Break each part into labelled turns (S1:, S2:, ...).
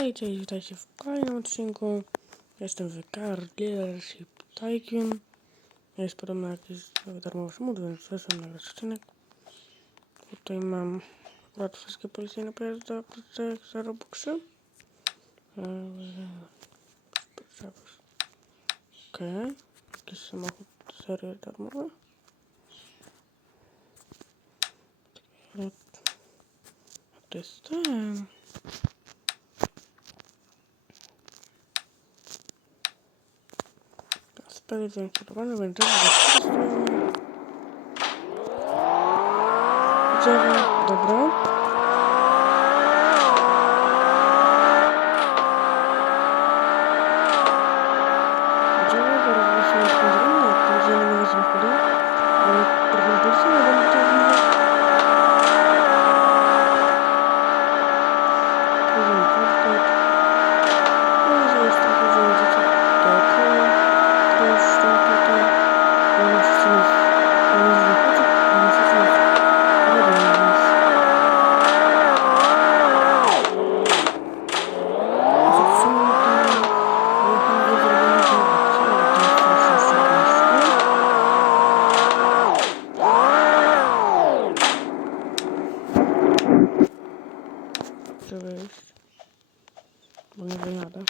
S1: Hej, cześć, witajcie w kolejnym odcinku. Jestem w Car Dealership Tycoon. Jest podobno jakiś darmowy samochód, więc weszłem nagrać odcinek. Tutaj mam akurat wszystkie policyjne pojazdy za Robuxy. Okej, jakiś samochód serii darmowy. To jest ten. Będziemy wykorzystujemy. Widzimy, dobra. Widzimy, zaraz właśnie odpowiedziemy na odpowiedziemy na samochody. Ale prezentacja nie będę to mówił. Poziom update. No i że jest to poziom dzieci dookoła. Proszę tutaj. No musicie mieć. No nie zachodzi. No musicie mieć. Wiadomo, więc. Zaczynamy to. Pojechanie i zrobienie tej akcji, ale to jest proszę szczególności. Chcę wyjść. Bo nie wyjadę.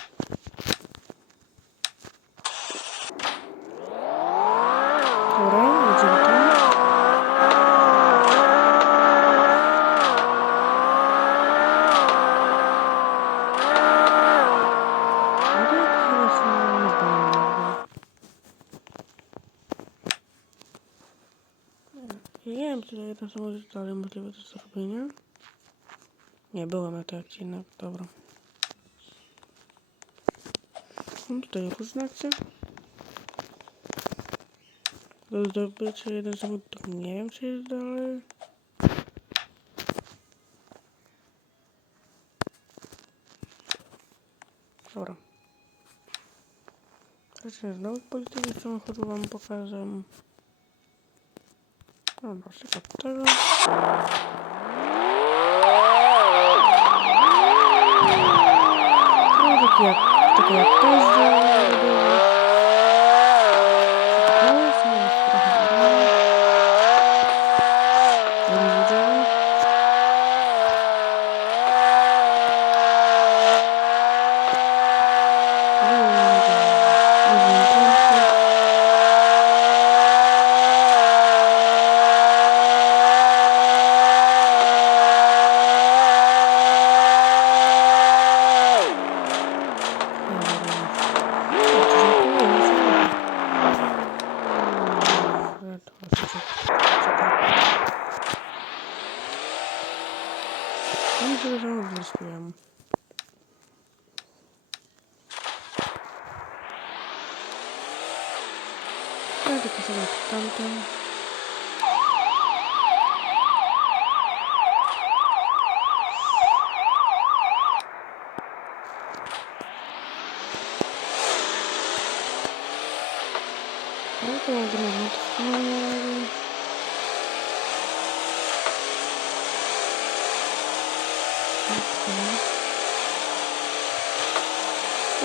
S1: Dobra, jedziemy tam. Ale jak chyba się nie będę. Nie wiem, czy to samochód dalej możliwe do zrobienia. Nie, byłem na akcji jednak, dobra. No tutaj różne akcje. Do zdobycia jeden to nie wiem czy jest dalej. Dobra. Nie znowu polityki samochodu wam pokażę. なんだ、せかったら。やっとくやったいぞ。Там же жалобность прям. Как это собака? Там-там. Поэтому, блин, это ну, не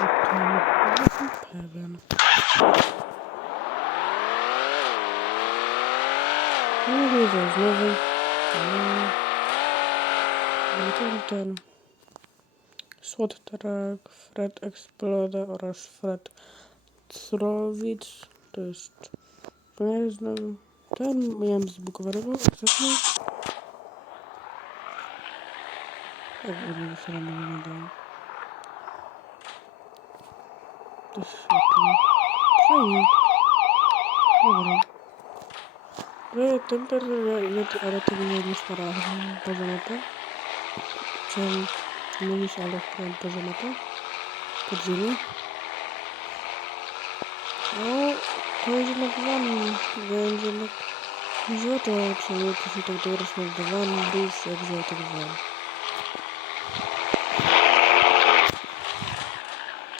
S1: A to nie jestem pewien. Nie widzę znowu. No Ten, ten. Swat Track, Fred Exploder oraz Fred Trowicz. To jest... Nie znam. Ten miałem zbugowanego ostatnio. Öbürünü sıramını alayım. Dur yapayım. Hayır. Öbürüm. Ve tüm tarzıyla ilet öğretebilirmiş para pazamata. Чем neymiş Allah'tan pazamata. Kırcını. O koyuculuk var mı? Bence Живет вообще, вот если так дурочно, давай, ну, бейся, обязательно.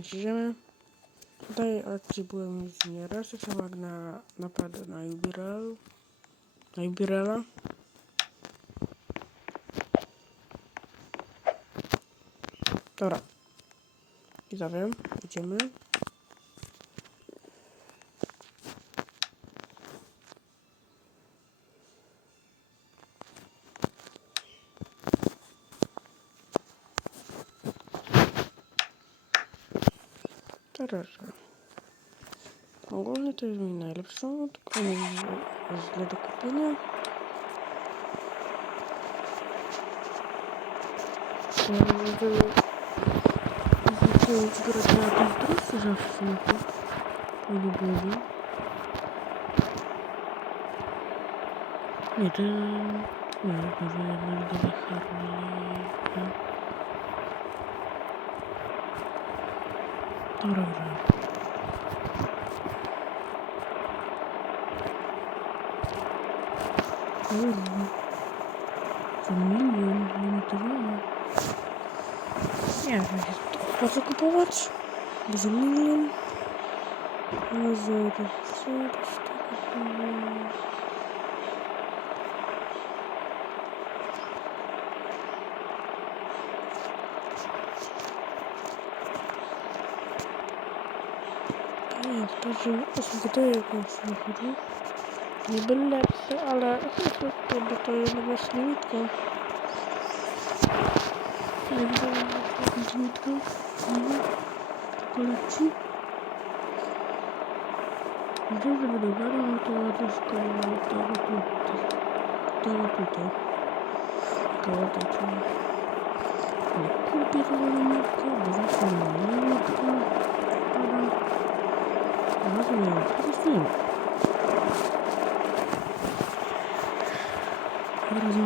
S1: Idziemy. Tutaj akcji byłem już nie raz, trzeba na napad na Jubiral. Na Jubirela. Dobra. I zawiem, idziemy. Мережа. Головне, то й найліпшого, так з недокуплення. Затем городная конструкция же всех. Или были. Нет, э, нет, наверное, Гармония. температура уже. Ура. За мільйон лімітовано. Я хочу купувати. За мільйон. За це, це, це, це. Нет, także zgaduję jakąś wychodzi. Nie byle lepsze, ale bo to jednak jest limitka. Nie widziałem jakąś limitkę. Nie Tylko leci. Myślę, że będę gadał, no to ładnie szkoda tego tutaj. Tego tutaj. Koło tego. Ale kupię tą limitkę, bo właśnie mam limitkę. 나중에 찾을 수 있어. 그래서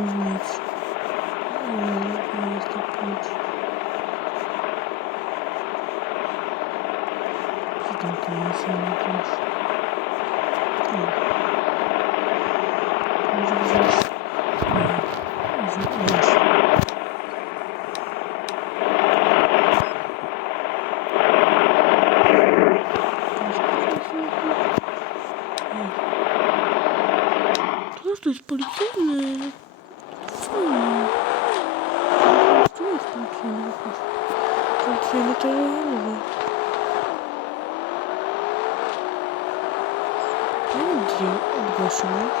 S1: Kontrol ediyorum mu? Ne diyor boşuna?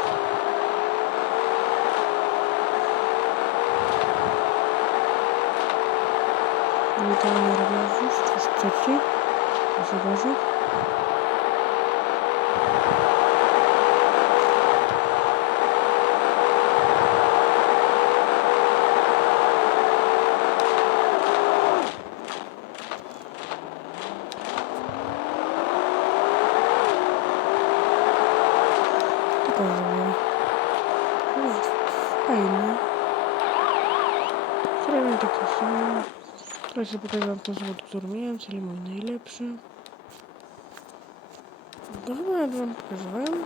S1: Bir tane araba yazmış. Üstteki. Nasıl olacak? Давайте покажем, кто зовут, кто меняется, лимон наилепший. Давай я вам покажу.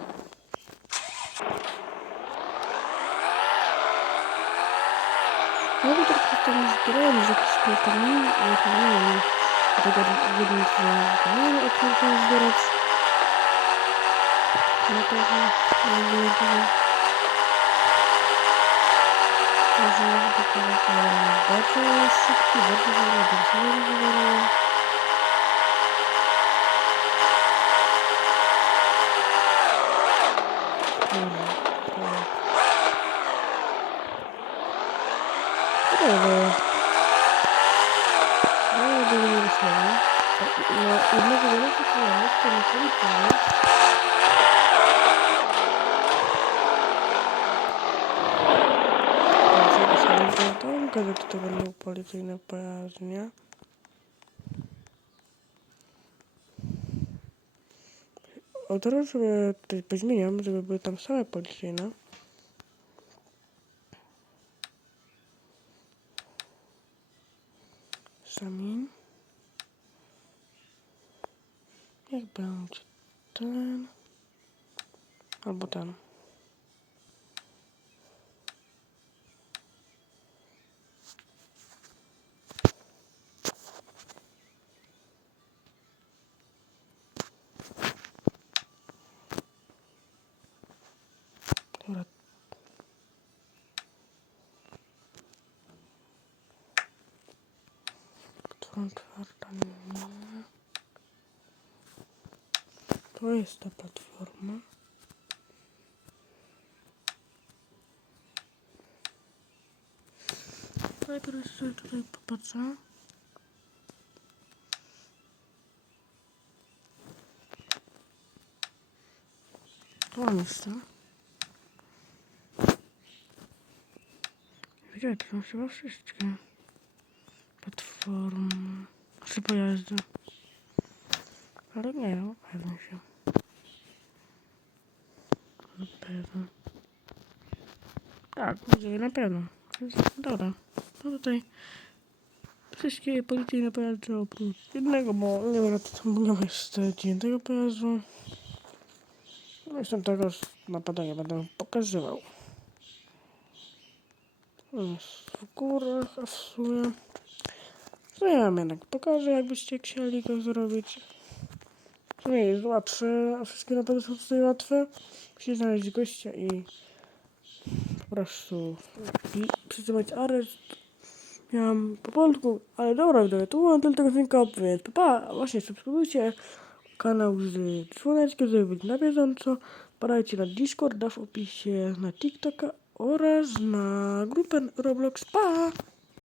S1: Могу только там героем запускать камни, и камни, когда видно, что камни открыто сбирать. Я тоже не буду. Може, може таке не бачила шутки, я дуже радий, дуже радий. To gazetę to będą policyjne pojazdnie. O, teraz sobie tutaj pozmieniam, żeby były tam same policyjne. Sami. Jak będzie ten albo ten. Dobra. Którą ma. To jest ta platforma. Najpierw sobie tutaj popatrzę. Tu mam jeszcze. Widziałem, to są chyba wszystkie platformy. Czy pojazdy. Ale nie, no, pewnie się. Na pewno. Tak, widzę, na pewno. Dobra. No tutaj wszystkie policyjne pojazdy oprócz jednego, bo nie wiem, to nie ma jeszcze dziewiątego pojazdu. No jestem tego napadania będę pokazywał. W górach, a w sumie... No ja wam jednak pokażę, jakbyście chcieli go zrobić. W sumie jest łatwe, a wszystkie napady są tutaj łatwe. Musicie znaleźć gościa i po prostu przytrzymać areszt. Miałam po polsku, ale dobra, widzowie, tu mam tylko odcinka, więc pa, właśnie subskrybujcie kanał z Słoneczkiem, żeby być na bieżąco. Padajcie na Discorda w opisie, na TikToka oraz na grupę Roblox. Pa!